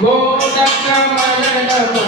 Go, Dr. Malala,